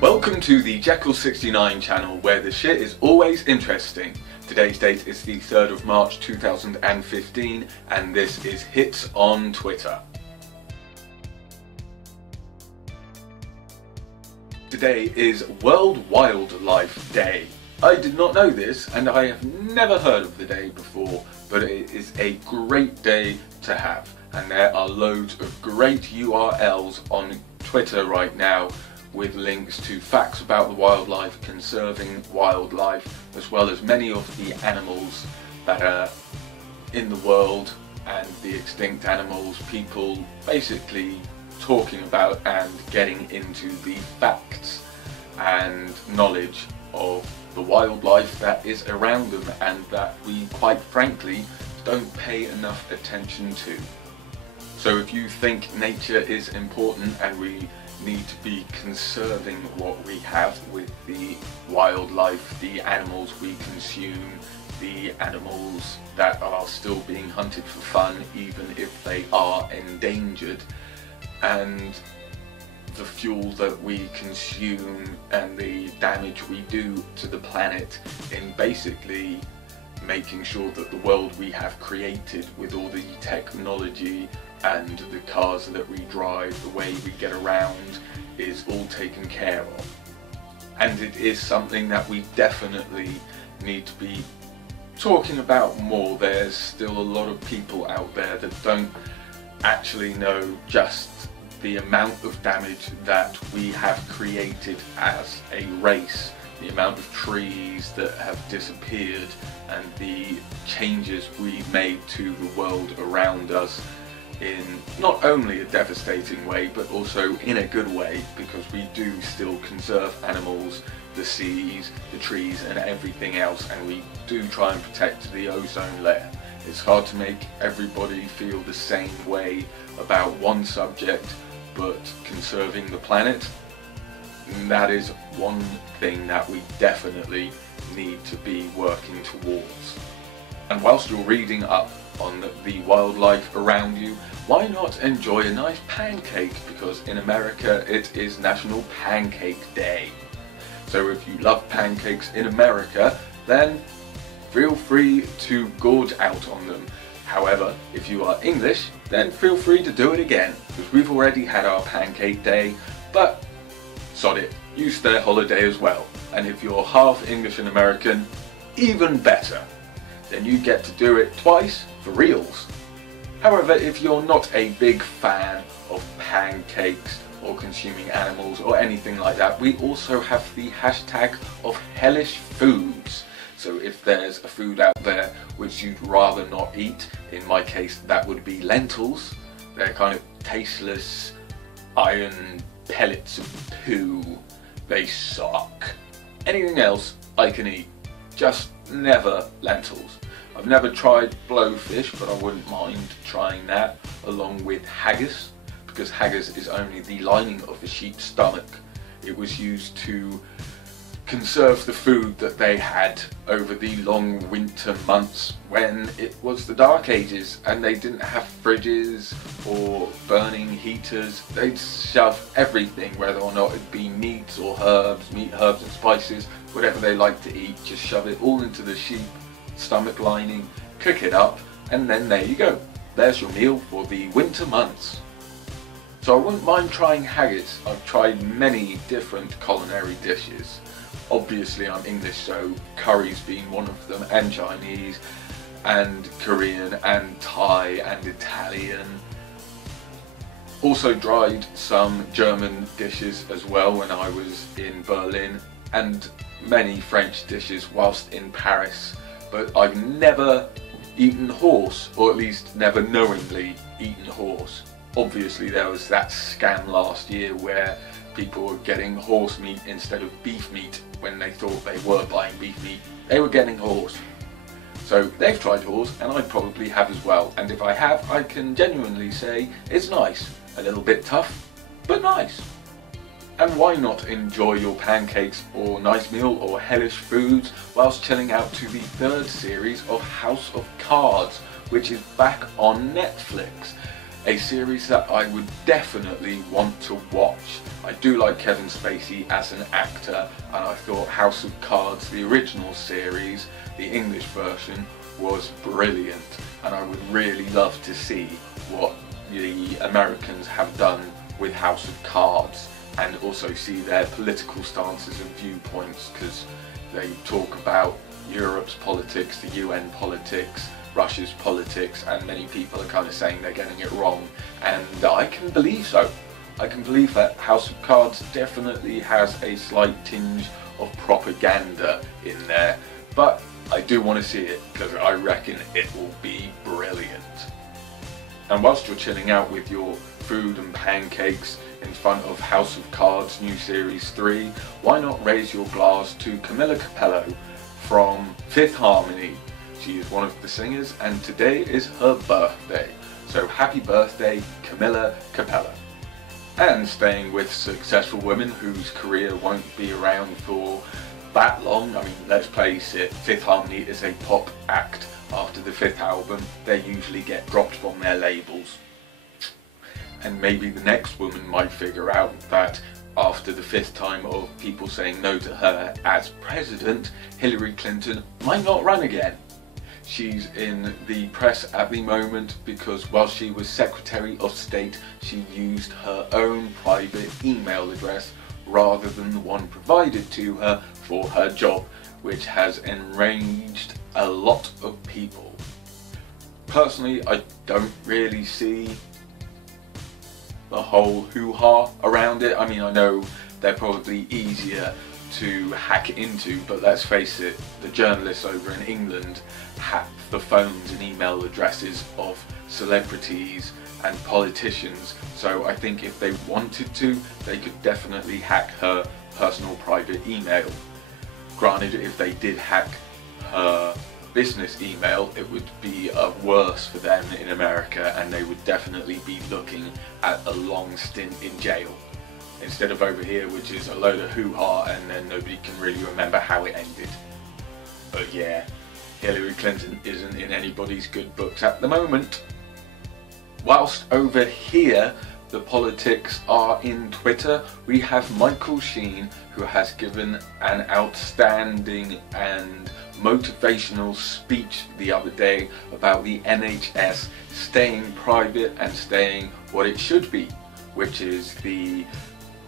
Welcome to the Jeccles 69 channel, where the shit is always interesting. Today's date is the 3rd of March 2015 and this is Hits on Twitter. Today is World Wildlife Day. I did not know this and I have never heard of the day before, but it is a great day to have, and there are loads of great URLs on Twitter right now with links to facts about the wildlife, conserving wildlife, as well as many of the animals that are in the world and the extinct animals, people basically talking about and getting into the facts and knowledge of the wildlife that is around them and that we quite frankly don't pay enough attention to. So if you think nature is important and we need to be conserving what we have with the wildlife, the animals we consume, the animals that are still being hunted for fun even if they are endangered, and the fuel that we consume and the damage we do to the planet in basically making sure that the world we have created with all the technology and the cars that we drive, the way we get around, is all taken care of. And it is something that we definitely need to be talking about more. There's still a lot of people out there that don't actually know just the amount of damage that we have created as a race, the amount of trees that have disappeared and the changes we've made to the world around us in not only a devastating way but also in a good way, because we do still conserve animals, the seas, the trees and everything else, and we do try and protect the ozone layer. It's hard to make everybody feel the same way about one subject, but conserving the planet, that is one thing that we definitely need to be working towards. And whilst you're reading up on the wildlife around you, why not enjoy a nice pancake, because in America it is National Pancake Day. So if you love pancakes in America, then feel free to gorge out on them. However, if you are English, then feel free to do it again, because we've already had our Pancake Day, but sod it, use their holiday as well. And if you're half English and American, even better. Then you get to do it twice for reals. However, if you're not a big fan of pancakes or consuming animals or anything like that, we also have the hashtag of hellish foods. So if there's a food out there which you'd rather not eat, in my case that would be lentils. They're kind of tasteless iron pellets of poo. They suck. Anything else I can eat, just never lentils. I've never tried blowfish, but I wouldn't mind trying that, along with haggis, because haggis is only the lining of the sheep's stomach. It was used to conserve the food that they had over the long winter months when it was the Dark Ages and they didn't have fridges or burning heaters. They'd shove everything, whether or not it be meats or herbs, meat, herbs and spices, whatever they like to eat, just shove it all into the sheep stomach lining, cook it up, and then there you go. There's your meal for the winter months. So I wouldn't mind trying haggis. I've tried many different culinary dishes. Obviously I'm English, so curry's been one of them, and Chinese, and Korean, and Thai, and Italian. Also tried some German dishes as well when I was in Berlin, and many French dishes whilst in Paris. But I've never eaten horse, or at least never knowingly eaten horse. Obviously there was that scam last year where people were getting horse meat instead of beef meat when they thought they were buying beef meat. They were getting horse. So they've tried horse and I probably have as well. And if I have, I can genuinely say it's nice. A little bit tough, but nice. And why not enjoy your pancakes or nice meal or hellish foods whilst chilling out to the 3rd series of House of Cards, which is back on Netflix. a series that I would definitely want to watch. I do like Kevin Spacey as an actor, and I thought House of Cards, the original series, the English version, was brilliant, and I would really love to see what the Americans have done with House of Cards, and also see their political stances and viewpoints, because they talk about Europe's politics, the UN politics, Russia's politics, and many people are kind of saying they're getting it wrong, and I can believe so. I can believe that House of Cards definitely has a slight tinge of propaganda in there, but I do want to see it because I reckon it will be brilliant. And whilst you're chilling out with your food and pancakes in front of House of Cards new series 3, why not raise your glass to Camilla Cabello from Fifth Harmony? She is one of the singers, and today is her birthday. So happy birthday, Camilla Cabello. And staying with successful women whose career won't be around for that long. I mean, let's face it, Fifth Harmony is a pop act. After the 5th album, they usually get dropped from their labels. And maybe the next woman might figure out that after the 5th time of people saying no to her as president, Hillary Clinton might not run again. She's in the press at the moment because while she was Secretary of State, she used her own private email address rather than the one provided to her for her job, which has enraged a lot of people. Personally, I don't really see the whole hoo-ha around it. I mean, I know they're probably easier to hack into, but let's face it, the journalists over in England hack the phones and email addresses of celebrities and politicians, so I think if they wanted to, they could definitely hack her personal private email. Granted, if they did hack her business email, it would be worse for them in America, and they would definitely be looking at a long stint in jail, instead of over here, which is a load of hoo-ha and then nobody can really remember how it ended. But yeah, Hillary Clinton isn't in anybody's good books at the moment. Whilst over here the politics are in Twitter, we have Michael Sheen, who has given an outstanding and motivational speech the other day about the NHS staying private and staying what it should be, which is the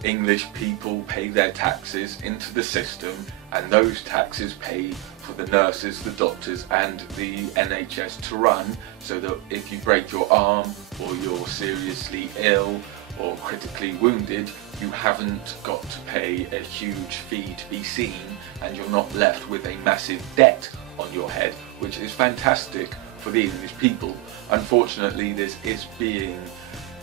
English people pay their taxes into the system, and those taxes pay for the nurses, the doctors and the NHS to run, so that if you break your arm or you're seriously ill or critically wounded, you haven't got to pay a huge fee to be seen, and you're not left with a massive debt on your head, which is fantastic for the English people. Unfortunately, this is being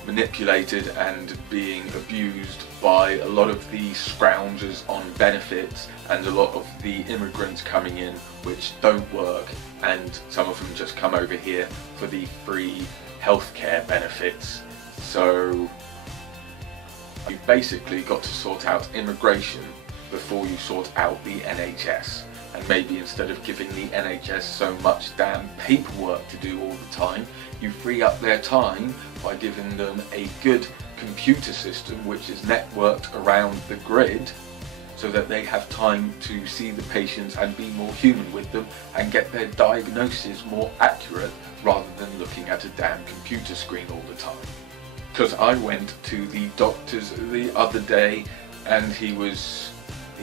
manipulated and being abused by a lot of the scroungers on benefits and a lot of the immigrants coming in which don't work, and some of them just come over here for the free healthcare benefits. So you've basically got to sort out immigration before you sort out the NHS. And maybe instead of giving the NHS so much damn paperwork to do all the time, you free up their time by giving them a good computer system which is networked around the grid, so that they have time to see the patients and be more human with them and get their diagnosis more accurate rather than looking at a damn computer screen all the time. Because I went to the doctor's the other day and he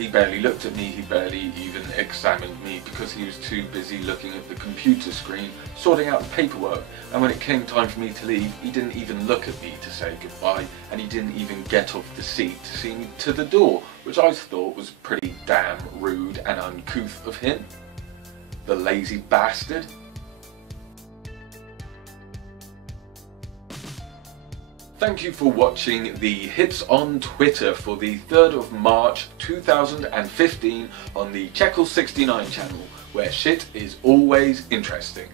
barely looked at me, he barely even examined me because he was too busy looking at the computer screen, sorting out the paperwork. And when it came time for me to leave, he didn't even look at me to say goodbye, and he didn't even get off the seat to see me to the door, which I thought was pretty damn rude and uncouth of him. The lazy bastard. Thank you for watching the Hits on Twitter for the 3rd of March 2015 on the Jeccles 69 channel, where shit is always interesting.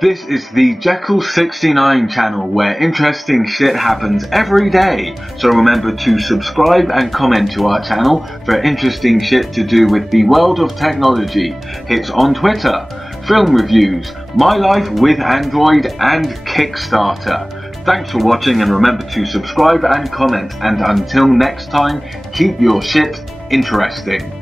This is the Jeccles 69 channel, where interesting shit happens every day. So remember to subscribe and comment to our channel for interesting shit to do with the world of technology. Hits on Twitter. film reviews, my life with Android, and Kickstarter. Thanks for watching, and remember to subscribe and comment, and until next time, keep your shit interesting.